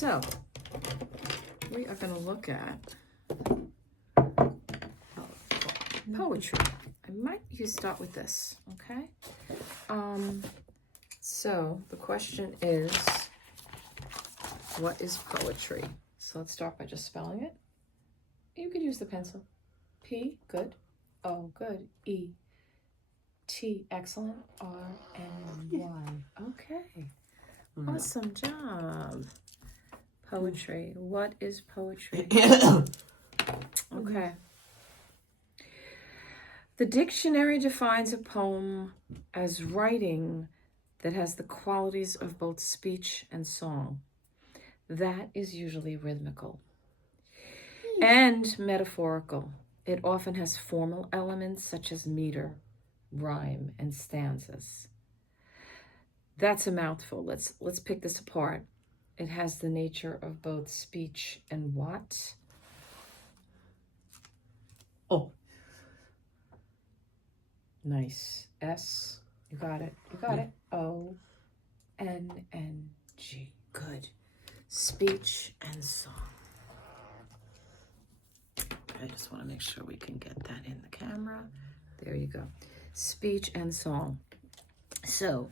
So, we are going to look at poetry. I might start with this, okay? So, the question is, what is poetry? So, let's start by just spelling it. You could use the pencil. P, good. O, good. E, T, excellent. R, N, Y. Okay. Awesome job. Poetry. What is poetry? Okay. The dictionary defines a poem as writing that has the qualities of both speech and song. That is usually rhythmical and metaphorical. It often has formal elements such as meter, rhyme, and stanzas. That's a mouthful. Let's pick this apart. It has the nature of both speech and what? Oh. Nice. S. You got it. You got it. O, N, N, G. Good. Speech and song. I just want to make sure we can get that in the camera. There you go. Speech and song. So,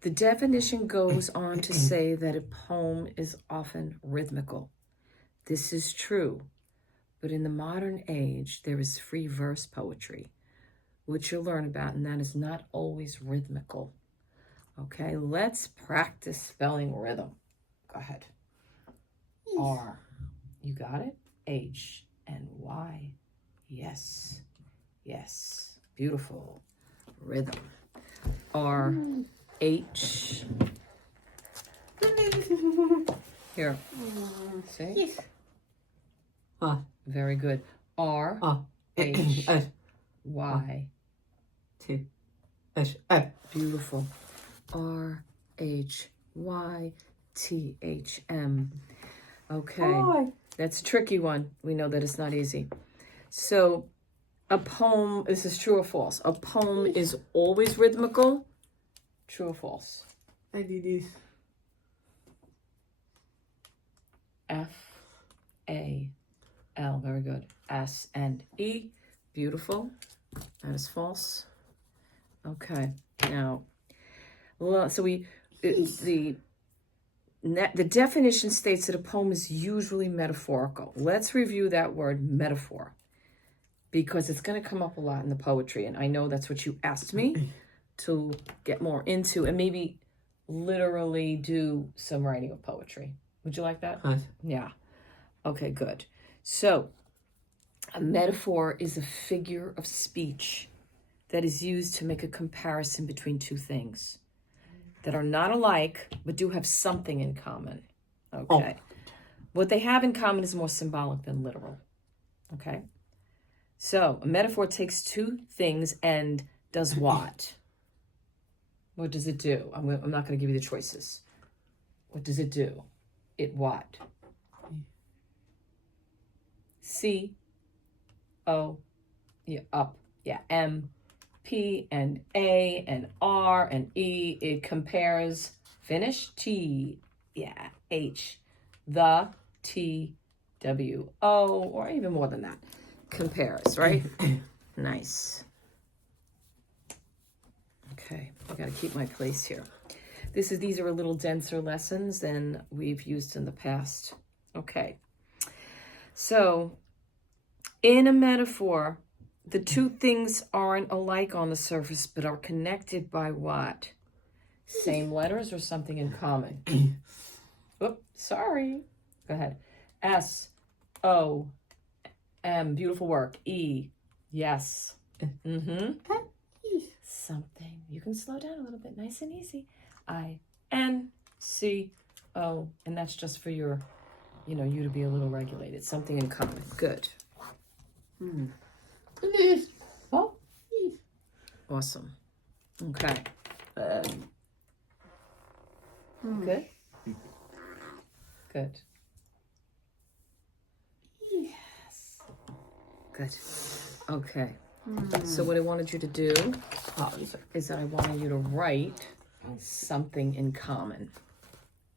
the definition goes on to say that a poem is often rhythmical. This is true, but in the modern age, there is free verse poetry, which you'll learn about, and that is not always rhythmical. Okay, let's practice spelling rhythm. Go ahead. R. You got it? H and Y. Yes. Yes. Beautiful. Rhythm. R. H. Here. See? Yes. Very good. R. H. Y. T. H. Beautiful. R. H. Y. T. H. M. Okay. That's a tricky one. We know that it's not easy. So, a poem, this is true or false? A poem is always rhythmical? True or false? I did this. F, A, L. Very good. S and E. Beautiful. That is false. Okay. Now, so the definition states that a poem is usually metaphorical. Let's review that word, metaphor, because it's going to come up a lot in the poetry, and I know that's what you asked me to get more into, and maybe literally do some writing of poetry. Would you like that? Yeah. Okay, good. So, a metaphor is a figure of speech that is used to make a comparison between two things that are not alike, but do have something in common. Okay. What they have in common is more symbolic than literal. Okay. So, a metaphor takes two things and does what? What does it do? I'm not going to give you the choices. What does it do? It what? C, O, yeah, up, yeah, M, P, and A, and R, and E. It compares, finish, T, yeah, H, the, T, W, O, or even more than that. Compares, right? Nice. Okay, I gotta keep my place here. These are a little denser lessons than we've used in the past. Okay. So, in a metaphor, the two things aren't alike on the surface, but are connected by what? Same letters or something in common? Oops, sorry. Go ahead. S, O, M, beautiful work. E, yes. Something. You can slow down a little bit, nice and easy. I, N, C, O, and that's just for your, you to be a little regulated. Something in common. Good. Oh, awesome. Okay. Good. Good. Yes. Good. Okay. So what I wanted you to do is that I wanted you to write something in common.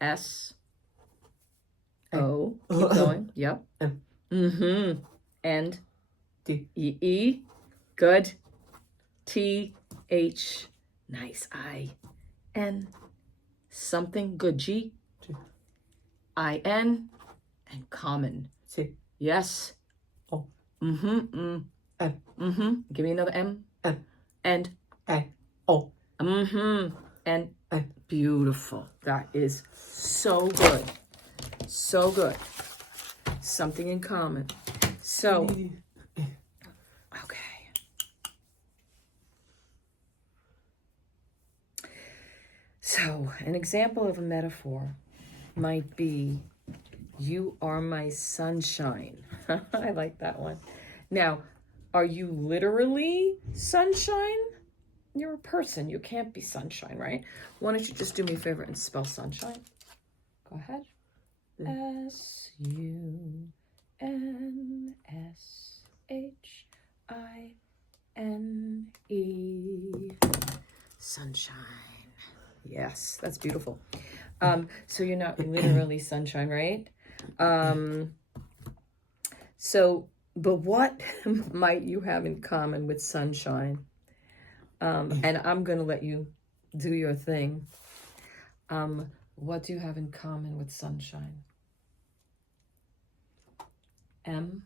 S, O. Keep going. Yep. M. Mm-hmm. And D. E. Good. T. H. Nice. I. N. Something. Good. G. G. I. N. And common. C. Yes. O. Mm-hmm. Mm. M. Mm-hmm. Give me another M. M. And. A. O. Mm-hmm. And. M. Beautiful. That is so good. So good. Something in common. So, okay. So, an example of a metaphor might be, you are my sunshine. I like that one. Now, are you literally sunshine? You're a person. You can't be sunshine, right? Why don't you just do me a favor and spell sunshine? Go ahead. SUNSHINE. Sunshine. Yes, that's beautiful. So you're not literally sunshine, right? But what might you have in common with sunshine? And I'm going to let you do your thing. What do you have in common with sunshine? M.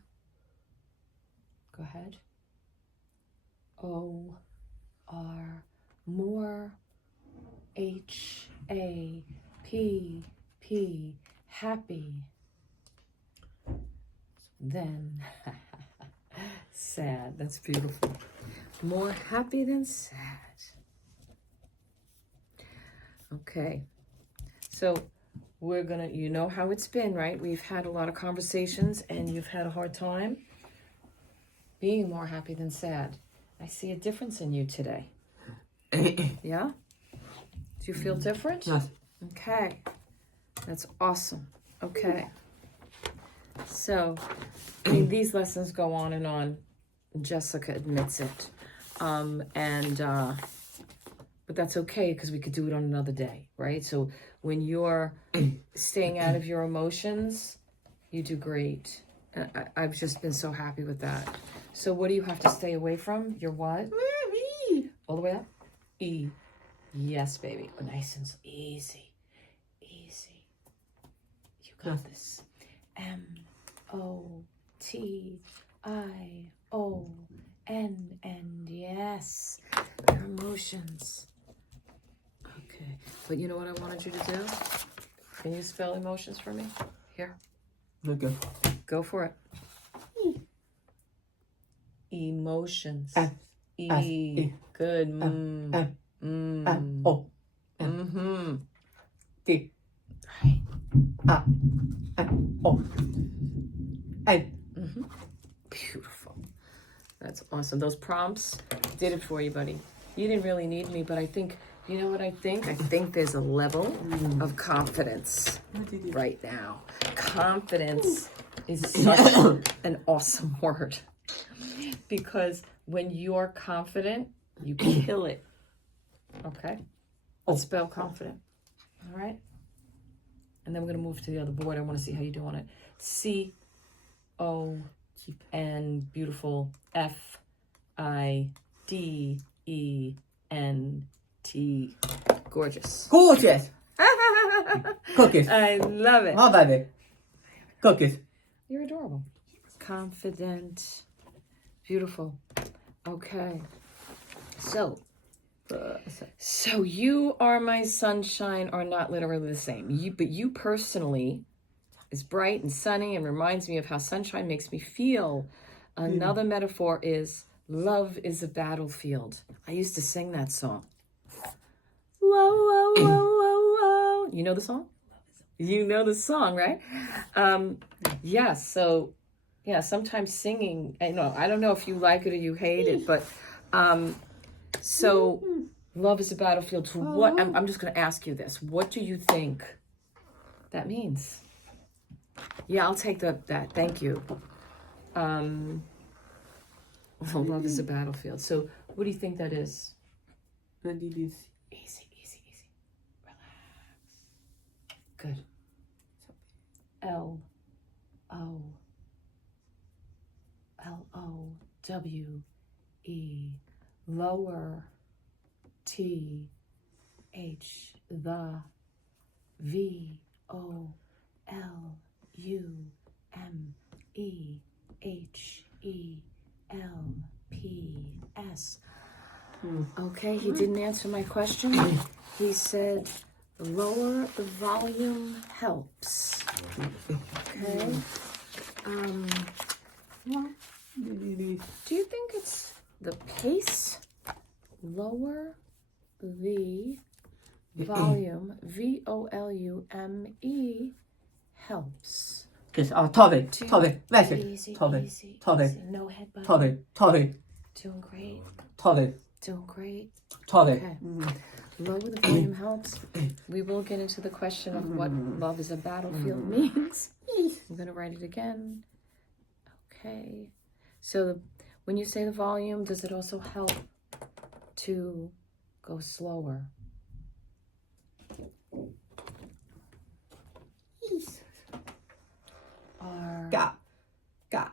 Go ahead. O. R. More. H. A. P. P. Happy. Then sad. That's beautiful. More happy than sad. Okay. So we're gonna, you know how it's been, right? We've had a lot of conversations and you've had a hard time being more happy than sad. I see a difference in you today. Yeah? Do you feel different? Yes. Okay. That's awesome. Okay. So, I mean, these lessons go on and on. Jessica admits it. But that's okay because we could do it on another day, right? So when you're staying out of your emotions, you do great. And I've just been so happy with that. So what do you have to stay away from? Your what? All the way up? E. Yes, baby. Oh, nice and easy. Easy. You got this. MOTION. And yes, your emotions. Okay. But you know what I wanted you to do? Can you spell emotions for me? Here. Okay. Go for it. Emotions. S. E. S. E. Good. M. Mm. M. O. Mm-hmm. D. Right. A. M. O. N. Mm-hmm. Beautiful. That's awesome. Those prompts did it for you, buddy. You didn't really need me, but I think, you know what I think? I think there's a level of confidence right now. Confidence is such an awesome word. Because when you're confident, you kill it. Okay? Let's spell confident. All right? And then we're going to move to the other board. I want to see how you do on it. C-O and beautiful F-I-D-E-N-T. Gorgeous. Gorgeous. Cookies. I love it. How about it? Cookies. You're adorable. Confident. Beautiful. Okay. So you are my sunshine are not literally the same. But you personally is bright and sunny and reminds me of how sunshine makes me feel. Another metaphor is love is a battlefield. I used to sing that song. Whoa, whoa, whoa, whoa, whoa. You know the song? You know the song, right? Yeah, so yeah, sometimes singing, I don't know if you like it or you hate it, but so love is a battlefield. To what? I'm just going to ask you this. What do you think that means? Yeah, I'll take that. Thank you. Love is a battlefield. So what do you think that is? Easy. Easy. Relax. Good. L O L O W E, lower T H, the V O L U M E H E L P S. Okay, he didn't answer my question. He said lower the volume helps. Okay. Do you think it's the pace? Lower the volume, VOLUME, helps. Kiss. Toby. That's it. Easy, Toby. easy, Toby. easy. No headbutt. Toby. Doing great. Toby. Doing great. Toby. Okay. Lower the volume helps. We will get into the question of what love is a battlefield means. I'm going to write it again. Okay. So when you say the volume, does it also help to go slower? Got.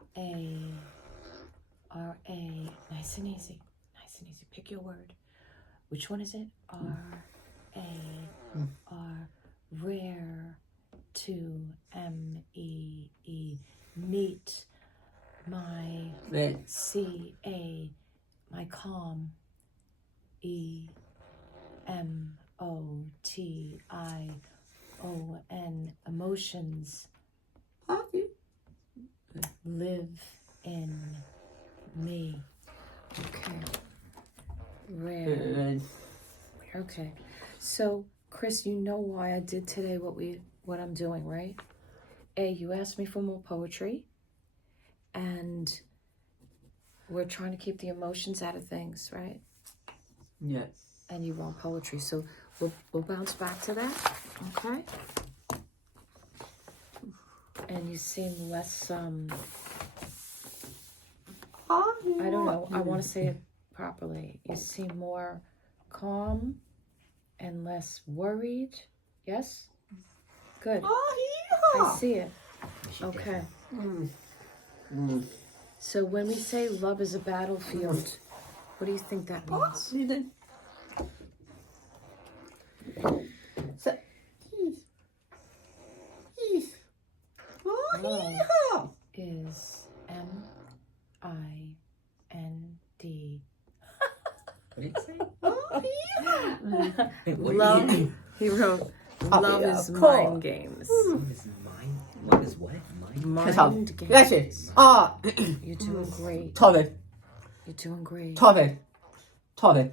R-A. Nice and easy. Nice and easy. Pick your word. Which one is it? R-A-R. Rare. To M-E-E. Neat. My C-A. My calm. E-M-O-T-I-O-N. Emotions. Live in me. Okay. Rare. Okay. So, Chris, you know why I did today what I'm doing, right? You asked me for more poetry, and we're trying to keep the emotions out of things, right? Yes. And you want poetry, so we'll bounce back to that, okay? And you seem less I don't know, I want to say it properly. You seem more calm and less worried. Yes? Good. I see it. Okay. So when we say love is a battlefield, what do you think that means? Love is M-I-N-D. What did it say? Love, he wrote, love yeah, is of mind course. games. Love is mine. Love is what? Mine. Mind That's games. it. You're doing great. Toby. You're doing great. Toby. Okay. Toby.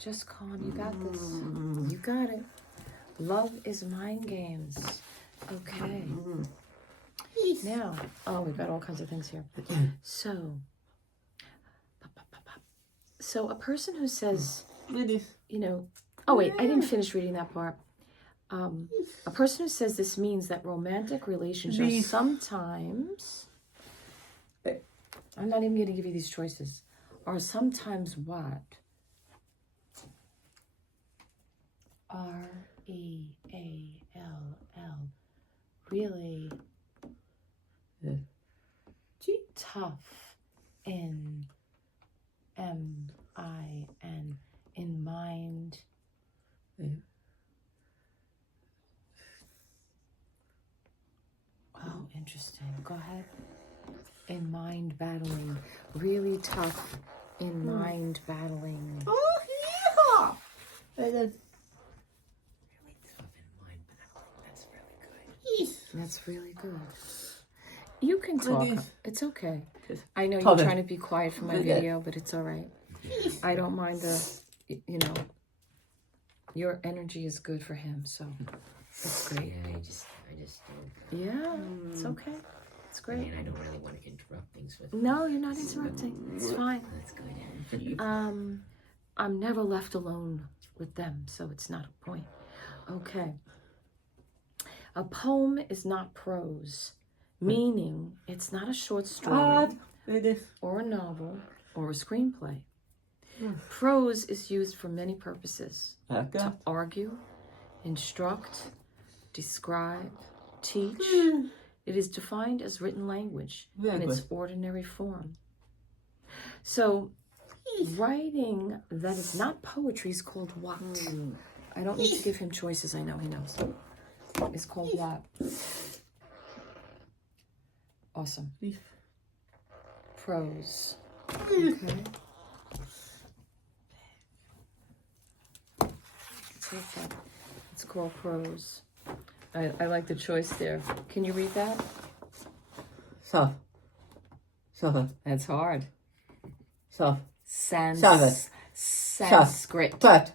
Just calm. You got this. You got it. Love is mind games. Okay. Now, we've got all kinds of things here. So a person who says, you know, oh wait, I didn't finish reading that part. A person who says this means that romantic relationships sometimes, I'm not even going to give you these choices, are sometimes what? R-E-A-L-L. Really tough in M-I-N, in mind. Oh, interesting. Go ahead. In mind battling. Really tough in mind battling. Really tough in mind battling. That's really good. That's really good. You can talk. It's okay. I know you're Toby. trying to be quiet for my video, but it's all right. I don't mind your energy is good for him, so it's great. Yeah, I just don't. Yeah, it's okay. It's I great. mean, I don't really want to interrupt things with. No, you're not interrupting. It's fine. That's good. For you. I'm never left alone with them, so it's not a point. Okay. A poem is not prose, meaning it's not a short story or a novel or a screenplay. Prose is used for many purposes. Öka. To argue, instruct, describe, teach. It is defined as written language Very in its good. ordinary form. So, writing that is not poetry is called what? I don't need to give him choices. I know he knows. It's called what? Awesome. Prose. Okay. Perfect. It's called prose. I like the choice there. Can you read that? Soft. Soft. That's hard. Soft. Sanskrit. Cut.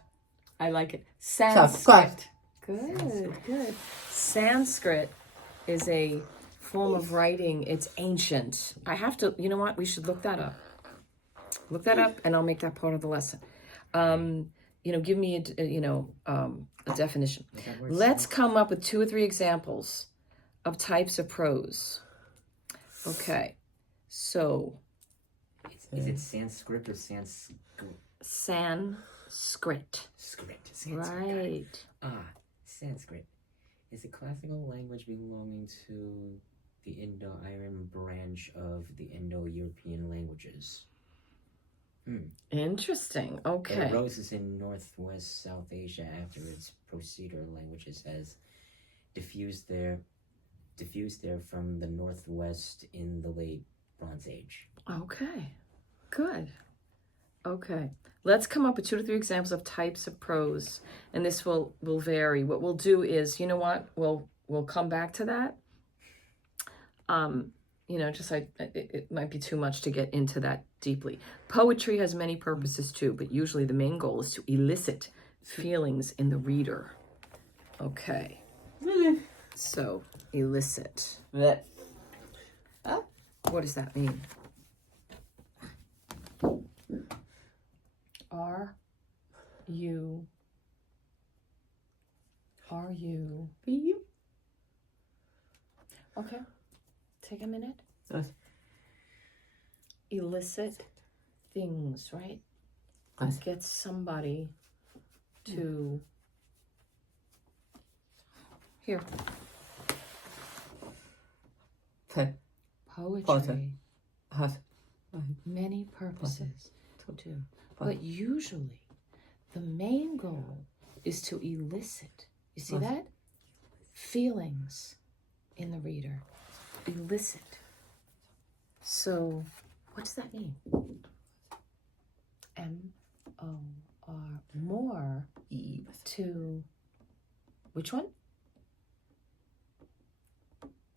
I like it. Sanskrit. Sanskrit. Good, good. Sanskrit is a form of writing. It's ancient. I have to, you know what? We should look that up. Look that up and I'll make that part of the lesson. Give me a definition. Let's come up with 2 or 3 examples of types of prose. Okay. So, Is it Sanskrit or Sanskrit? Sanskrit. Right. Sanskrit is a classical language belonging to the Indo-Aryan branch of the Indo-European languages. Interesting. It Okay. arose in Northwest South Asia after its procedural languages has diffused there from the Northwest in the late Bronze Age. Okay. Good. Okay. Let's come up with 2 to 3 examples of types of prose, and this will vary. What we'll do is, you know what? We'll come back to that. It might be too much to get into that deeply. Poetry has many purposes too, but usually the main goal is to elicit feelings in the reader. Okay. So, elicit. That. What does that mean? Are you okay? Take a minute. Yes. Elicit things, right? Yes. Get somebody to here. Te. Poetry. Has. Many purposes too. But usually the main goal is to elicit, you see that? Feelings in the reader. Elicit. So what does that mean? M-O-R, more to, which one?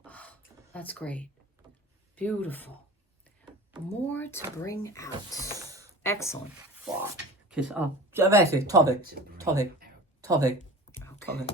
Oh, that's great. Beautiful. More to bring out. Excellent. Kiss up. Topic. To bring out. Topic. Okay.